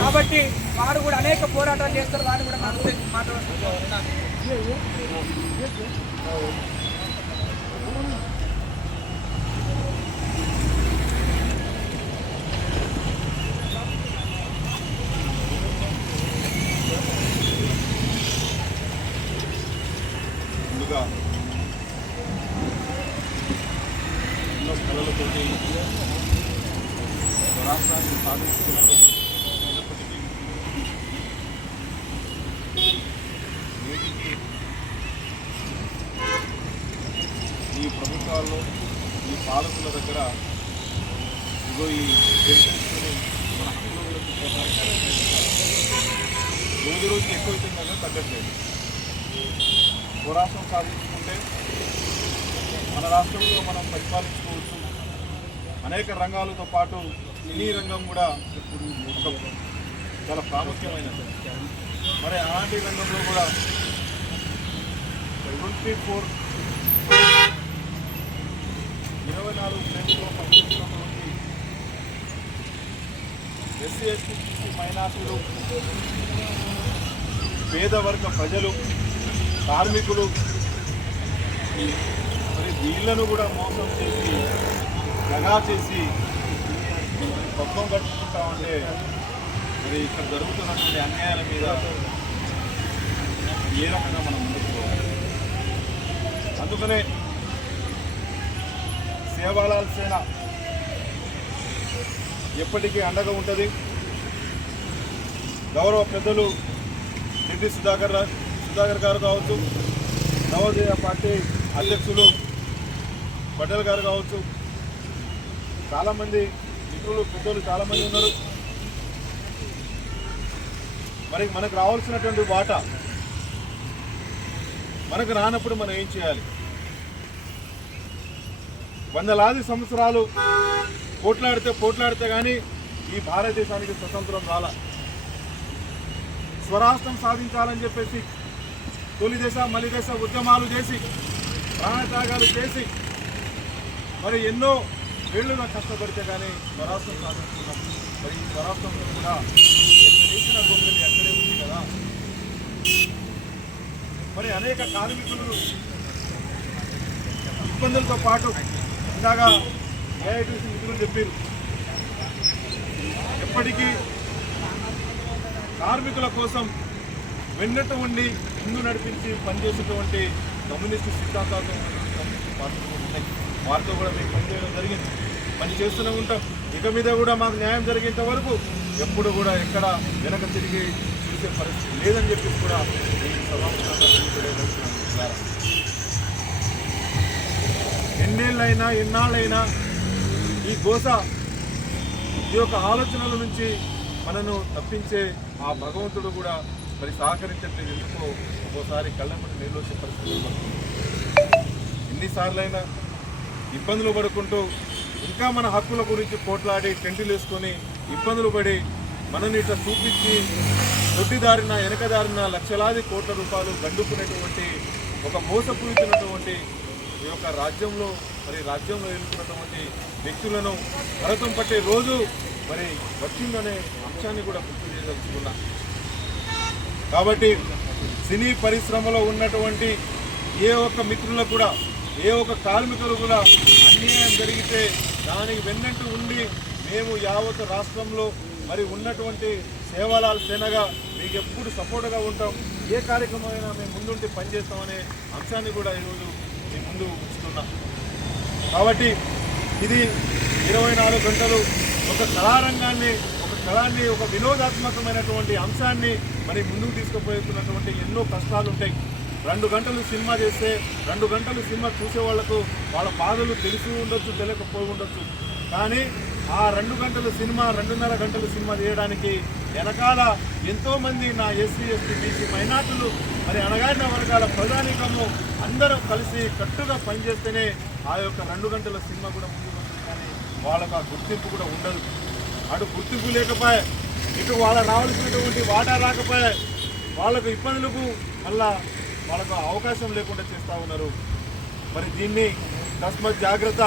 కాబట్టి వారు కూడా అనేక పోరాటాలు చేస్తారు. వారు కూడా మన మాట్లాడుతున్నారు. ముందుగా ఎన్నో కళలతోటి రాష్ట్రాన్ని సాధించుకున్నప్పటికీ నేటికి ఈ ప్రభుత్వాల్లో ఈ పాలకుల దగ్గర ఇగో ఈ పెన్షన్స్ని మన హక్కుల గురించి పోరాడాలి. రోజు రోజుకి ఎక్కువైతుంది కదా, తగ్గట్లేదు. స్వరాష్ట్రం సాధించుకుంటే మన రాష్ట్రంలో మనం పరిపాలించుకోవచ్చు. అనేక రంగాలతో పాటు సినీ రంగం కూడా ఒక చాలా ప్రాముఖ్యమైనది. మరి అలాంటి రంగంలో కూడా 24 ఫ్రెండ్స్లో పనిచేస్తున్నటువంటి ఎస్సీ ఎస్టీ బీసీ మైనార్టీలు, పేదవర్గ ప్రజలు, కార్మికులు మరి వీళ్ళను కూడా మోసం చేసి దగా చేసి పక్కం కట్టుకుంటా ఉంటే మరి ఇక్కడ జరుగుతున్నటువంటి అన్యాయాల మీద ఏ రకంగా మనం ముందుకు పోవాలి? అందుకనే సేవాలాల్ సేన ఎప్పటికీ అండగా ఉంటుంది. గౌరవ పెద్దలు రెడ్డి సుధాకర్ గారు కావచ్చు, నవోదయ పార్టీ అధ్యక్షులు పటేల్ గారు కావచ్చు, చాలామంది మిత్రులు పెద్దలు చాలామంది ఉన్నారు. మరి మనకు రావాల్సినటువంటి వాటా మనకు రానప్పుడు మనం ఏం చేయాలి? వందలాది సంవత్సరాలు పోట్లాడితే కానీ ఈ భారతదేశానికి స్వతంత్రం రాలా. స్వరాష్ట్రం సాధించాలని చెప్పేసి తొలి దశ మలి దశ ఉద్యమాలు చేసి ప్రాణత్యాగాలు చేసి మరి ఎన్నో ఏళ్లుగా కష్టపడితే కానీ స్వరాష్ట్రం సాధించుకున్నాం. మరి ఈ స్వరాష్ట్రంలో కూడా ఎక్కడ గొంగలి అక్కడే ఉంది కదా. మరి అనేక కార్మికులు ఇబ్బందులతో పాటు ఇందాక ఏఐటీసీ మిత్రులు చెప్పారు, ఎప్పటికీ కార్మికుల కోసం వెన్నట్టు ఉండి ముందు నడిపించి పనిచేసేటువంటి కమ్యూనిస్టు సిద్ధాంతాలతో ఉన్నాయి. వారితో కూడా మేము పనిచేయడం జరిగింది, పని చేస్తూనే ఉంటాం. ఇక మీద కూడా మాకు న్యాయం జరిగేంత వరకు ఎప్పుడు కూడా ఎక్కడ వెనక తిరిగి చూసే పరిస్థితి లేదని చెప్పి కూడా ఎన్నేళ్ళైనా ఎన్నాళ్ళైనా ఈ గోస ఈ యొక్క ఆలోచనల నుంచి మనను తప్పించే ఆ భగవంతుడు కూడా మరి సహకరించట్లేదు. ఎందుకో ఒక్కోసారి కళ్ళమ్మటి నీళ్ళు వచ్చే పరిస్థితి. ఎన్నిసార్లైనా ఇబ్బందులు పడుకుంటూ ఇంకా మన హక్కుల గురించి పోట్లాడి టెంటులు వేసుకొని ఇబ్బందులు పడి మనని ఇట్లా చూపించి దొడ్డిదారిన వెనకదారిన లక్షలాది కోట్ల రూపాయలు గండుకునేటువంటి ఒక మోసపూరితున్నటువంటి ఈ యొక్క రాజ్యంలో వెళ్తున్నటువంటి వ్యక్తులను భరతం పట్టే రోజు మరి వచ్చిందనే అంశాన్ని కూడా గుర్తు చేయదలుచుకున్నా. కాబట్టి సినీ పరిశ్రమలో ఉన్నటువంటి ఏ ఒక్క మిత్రులకు కూడా ఏ ఒక్క కార్మికులు కూడా అన్యాయం జరిగితే దానికి వెన్నంటూ ఉండి మేము యావత్ రాష్ట్రంలో మరి ఉన్నటువంటి సేవాలాల్ సేనగా మీకు ఎప్పుడు సపోర్ట్గా ఉంటాం. ఏ కార్యక్రమమైనా మేము ముందుండి పనిచేస్తామనే అంశాన్ని కూడా ఈరోజు మీ ముందు ఉంచుతున్నాం. కాబట్టి ఇది 24 గంటలు ఒక కళారంగాన్ని ఒక వినోదాత్మకమైనటువంటి అంశాన్ని మరి ముందుకు తీసుకుపోతున్నటువంటి ఎన్నో కష్టాలు ఉంటాయి. 2 గంటలు సినిమా చేస్తే 2 గంటలు సినిమా చూసే వాళ్లకు వాళ్ళ బాధలు తెలిసి ఉండొచ్చు, తెలియకపోయి ఉండొచ్చు. కానీ ఆ 2 గంటల సినిమా 2.5 గంటల సినిమా చేయడానికి వెనకాల ఎంతోమంది నా ఎస్సీ ఎస్టీ బీసీ మైనార్టీలు మరి అణగారిన వర్గాల ప్రధానికము అందరం కలిసి కట్టుగా పనిచేస్తేనే ఆ యొక్క 2 గంటల సినిమా కూడా ముందుకు వస్తుంది. కానీ వాళ్ళకు ఆ గుర్తింపు కూడా ఉండదు. అటు గుర్తింపు లేకపోయే, ఇటు వాళ్ళ రావాల్సినటువంటి వాటా రాకపోయే, వాళ్ళకు ఇబ్బందులకు మళ్ళా వాళ్ళకు అవకాశం లేకుండా చేస్తూ ఉన్నారు. మరి దీన్ని తస్మత్ జాగ్రత్త.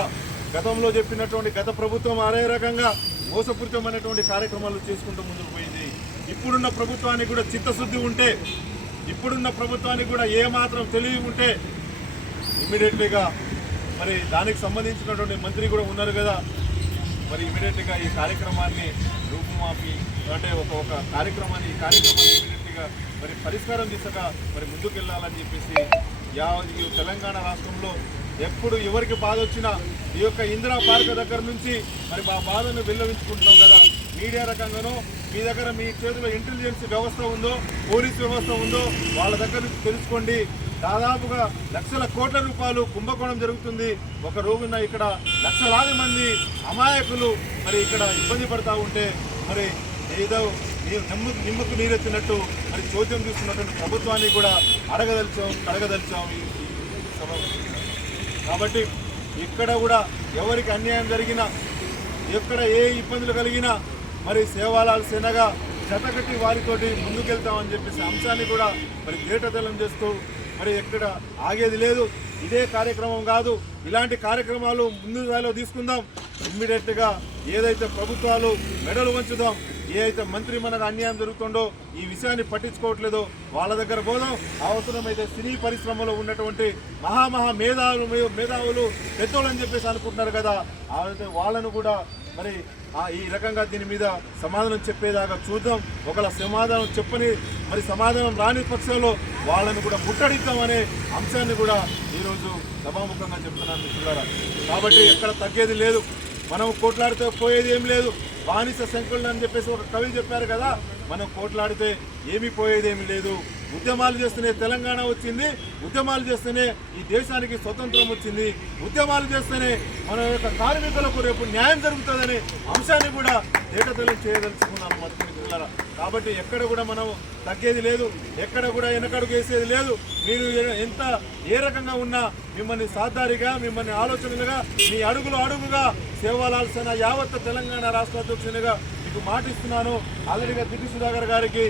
గతంలో చెప్పినటువంటి గత ప్రభుత్వం అదే రకంగా మోసపూరితమైనటువంటి కార్యక్రమాలు చేసుకుంటూ ముందుకు పోయింది. ఇప్పుడున్న ప్రభుత్వానికి కూడా చిత్తశుద్ధి ఉంటే, ఇప్పుడున్న ప్రభుత్వానికి కూడా ఏమాత్రం తెలివి ఉంటే ఇమ్మీడియట్లీగా మరి దానికి సంబంధించినటువంటి మంత్రి కూడా ఉన్నారు కదా, మరి ఇమీడియట్గా ఈ కార్యక్రమాన్ని రూపుమాపి అంటే ఒక కార్యక్రమాన్ని ఇమీడియట్గా మరి పరిష్కారం దిశగా మరి ముందుకెళ్ళాలని చెప్పేసి ఈ తెలంగాణ రాష్ట్రంలో ఎప్పుడు ఎవరికి బాధ వచ్చినా ఈ యొక్క ఇందిరా పార్క్ దగ్గర నుంచి మరి మా బాధను విన్నవించుకుంటున్నాం కదా. మీడియా రకంగానో మీ దగ్గర మీ చేతిలో ఇంటెలిజెన్స్ వ్యవస్థ ఉందో, పోలీస్ వ్యవస్థ ఉందో వాళ్ళ దగ్గర నుంచి తెలుసుకోండి. దాదాపుగా లక్షల కోట్ల రూపాయలు కుంభకోణం జరుగుతుంది. ఒక రోజున ఇక్కడ లక్షలాది మంది అమాయకులు మరి ఇక్కడ ఇబ్బంది పడతా ఉంటే మరి ఏదో నిమ్మకు నీరెత్తినట్టు మరి చోద్యం చూస్తున్నటువంటి ప్రభుత్వాన్ని కూడా కడగదలిచాం ఈ సభ. కాబట్టి ఇక్కడ కూడా ఎవరికి అన్యాయం జరిగినా, ఎక్కడ ఏ ఇబ్బందులు కలిగినా మరి సేవాలాల్ సేనగా జతకట్టి వారితోటి ముందుకెళ్తామని చెప్పేసి అంశాన్ని కూడా మరి తేటతెల్లం చేస్తూ మరి ఎక్కడ ఆగేది లేదు. ఇదే కార్యక్రమం కాదు, ఇలాంటి కార్యక్రమాలు ముందు స్థాయిలో తీసుకుందాం. ఇమ్మీడియట్గా ఏదైతే ప్రభుత్వాలు మెడలు వంచుదాం, ఏదైతే మంత్రి మనకు అన్యాయం జరుగుతుందో ఈ విషయాన్ని పట్టించుకోవట్లేదో వాళ్ళ దగ్గర పోదాం. అవసరమైతే సినీ పరిశ్రమలో ఉన్నటువంటి మేధావులు పెద్దోళ్ళని చెప్పేసి అనుకుంటున్నారు కదా, వాళ్ళను కూడా మరి ఈ రకంగా దీని మీద సమాధానం చెప్పేదాకా చూద్దాం. ఒకవేళ సమాధానం చెప్పని మరి సమాధానం రాని పక్షంలో వాళ్ళని కూడా ముట్టడిద్దామనే అంశాన్ని కూడా ఈరోజు సభాముఖంగా చెప్తున్నాను మిత్రులారా. కాబట్టి ఎక్కడ తగ్గేది లేదు, మనం కోట్లాడితే పోయేది ఏం లేదు. బానిస శంకులు అని చెప్పేసి ఒక కవి చెప్పారు కదా, మనం కోట్లాడితే ఏమీ పోయేదేమీ లేదు. ఉద్యమాలు చేస్తేనే తెలంగాణ వచ్చింది, ఉద్యమాలు చేస్తేనే ఈ దేశానికి స్వతంత్రం వచ్చింది, ఉద్యమాలు చేస్తేనే మన యొక్క కార్మికులకు రేపు న్యాయం జరుగుతుందనే అంశాన్ని కూడా తేటతెల్లం చేయదలుచుకున్నాను మిత్రులారా. కాబట్టి ఎక్కడ కూడా మనం తగ్గేది లేదు, ఎక్కడ కూడా వెనకడుగు వేసేది లేదు. మీరు ఏ రకంగా ఉన్నా మిమ్మల్ని సాధారిగా, మిమ్మల్ని ఆలోచనలుగా, మీ అడుగుగా సేవాలాల్ సేన యావత్ తెలంగాణ రాష్ట్ర అధ్యక్షునిగా మీకు మాటిస్తున్నాను. ఆల్రెడీగా దిగ్గు సుధాకర్ గారికి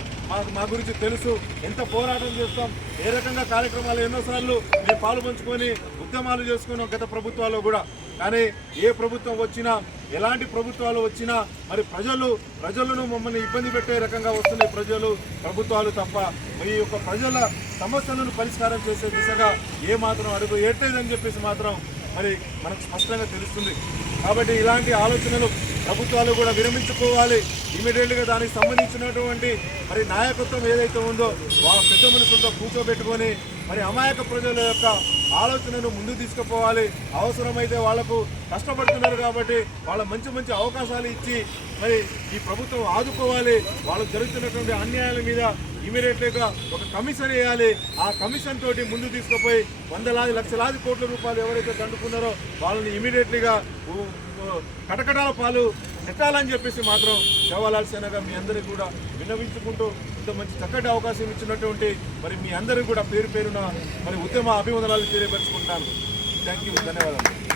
మా గురించి తెలుసు, ఎంత పోరాటం చేస్తాం, ఏ రకంగా కార్యక్రమాలు ఎన్నోసార్లు మేము పాలుపంచుకొని ఉద్యమాలు చేసుకున్నాం గత ప్రభుత్వాల్లో కూడా. కానీ ఏ ప్రభుత్వం వచ్చినా, ఎలాంటి ప్రభుత్వాలు వచ్చినా మరి ప్రజలను మమ్మల్ని ఇబ్బంది పెట్టే రకంగా వస్తున్నాయి ప్రభుత్వాలు తప్ప ఈ యొక్క ప్రజల సమస్యలను పరిష్కారం చేసే దిశగా ఏమాత్రం అడుగు ఏట్లేదని చెప్పేసి మాత్రం మరి మనకు స్పష్టంగా తెలుస్తుంది. కాబట్టి ఇలాంటి ఆలోచనలు ప్రభుత్వాలు కూడా విరమించుకోవాలి. ఇమీడియట్గా దానికి సంబంధించినటువంటి మరి నాయకత్వం ఏదైతే ఉందో పెద్ద మనుషులతో కూర్చోబెట్టుకొని మరి అమాయక ప్రజల యొక్క ఆలోచనను ముందుకు తీసుకుపోవాలి. అవసరమైతే వాళ్లకు కష్టపడుతున్నారు కాబట్టి వాళ్ళ మంచి అవకాశాలు ఇచ్చి మరి ఈ ప్రభుత్వం ఆదుకోవాలి. వాళ్ళకు జరుగుతున్నటువంటి అన్యాయాల మీద ఇమీడియట్గా ఒక కమిషన్ వేయాలి. ఆ కమిషన్ తోటి ముందు తీసుకుపోయి లక్షలాది కోట్ల రూపాయలు ఎవరైతే దండుకున్నారో వాళ్ళని ఇమీడియట్గా కటకటాల పాలు నెట్టాలని చెప్పేసి మాత్రం సేవాలాల్ సేనగా మీ అందరికీ కూడా విన్నవించుకుంటూ ఇంత మంచి చక్కటి అవకాశం ఇచ్చినటువంటి మరి మీ అందరికీ కూడా పేరున మరి ఉద్యమ అభివందనాలు తెలియపరుచుకుంటాను. థ్యాంక్ యూ, ధన్యవాదాలు.